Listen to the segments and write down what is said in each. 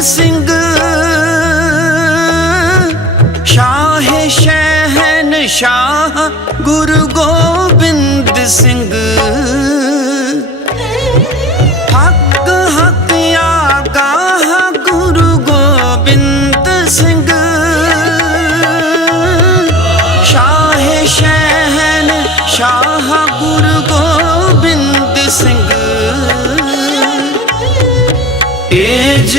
ਸਿੰਘ। ਸ਼ਾਹ ਸ਼ਹਿਨ ਸ਼ਾਹ ਗੁਰੂ ਗੋਬਿੰਦ ਸਿੰਘ। ਹੱਕ ਹੱਕਿਆ ਗਾਹ ਗੁਰੂ ਗੋਬਿੰਦ ਸਿੰਘ। ਸ਼ਾਹ ਸ਼ਹਿਨ ਸ਼ਾਹ ਗੁਰੂ ਗੋਬਿੰਦ ਸਿੰਘ। ਏਜ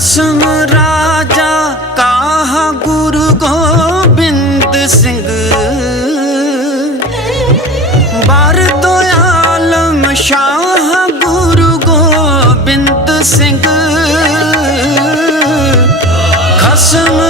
ਖਸਮ ਰਾਜਾ ਕਾਹ ਗੁਰੂ ਗੋਬਿੰਦ ਸਿੰਘ। ਵਰ ਆਲਮ ਸ਼ਾਹ ਗੁਰੂ ਗੋਬਿੰਦ ਸਿੰਘ। ਖਸਮ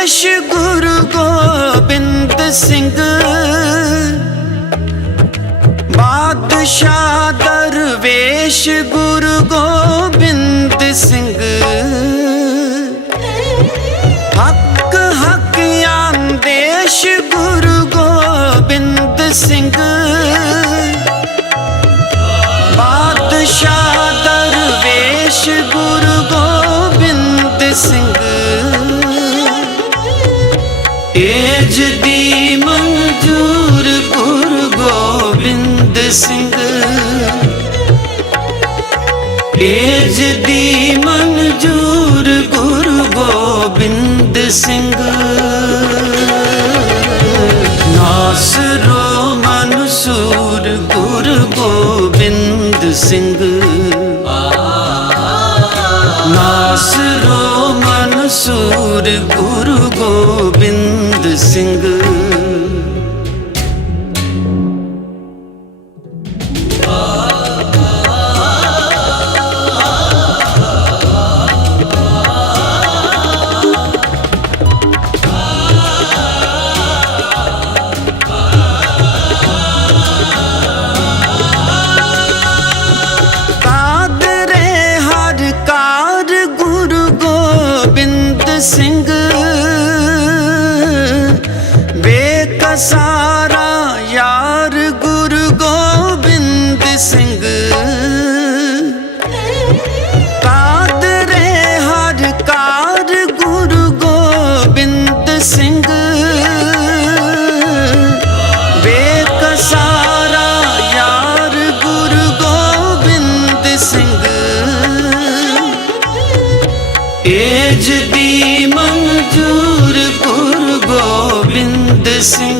ਆਂਦੇਸ਼ ਗੁਰੂ ਗੋਬਿੰਦ ਸਿੰਘ। ਬਾਦਸ਼ਾਹ ਦਰਵੇਸ਼ ਗੁਰੂ ਗੋਬਿੰਦ ਸਿੰਘ। ਹੱਕ ਹੱਕ ਆਂਦੇਸ਼ ਗੁਰੂ ਗੋਬਿੰਦ ਸਿੰਘ। ਏਜ ਦੀ ਮਨਜੂਰ ਗੁਰੂ ਗੋਬਿੰਦ ਸਿੰਘ। ਏਜ ਦੀ ਮਨਜੂਰ ਗੁਰੂ ਗੋਬਿੰਦ ਸਿੰਘ। ਨਾਸਰੋ ਮਨਸੂਰ ਗੁਰੂ ਗੋਬਿੰਦ ਸਿੰਘ। ਨਾਸਰੋ ਮਨਸੂਰ ਗੁਰੂ ਗੋਬਿੰਦ ਸਿੰਘ ਸਾਰਾ ਯਾਰ ਗੁਰੂ ਗੋਬਿੰਦ ਸਿੰਘ। ਕਾਦਰੇ ਹਰ ਕਾਰ ਗੁਰੂ ਗੋਬਿੰਦ ਸਿੰਘ। ਬੇਕਸਾਰਾ ਯਾਰ ਗੁਰੂ ਗੋਬਿੰਦ ਸਿੰਘ। ਏਜ ਦੀ ਮਨਜੂਰ ਗੁਰੂ ਗੋਬਿੰਦ ਸਿੰਘ।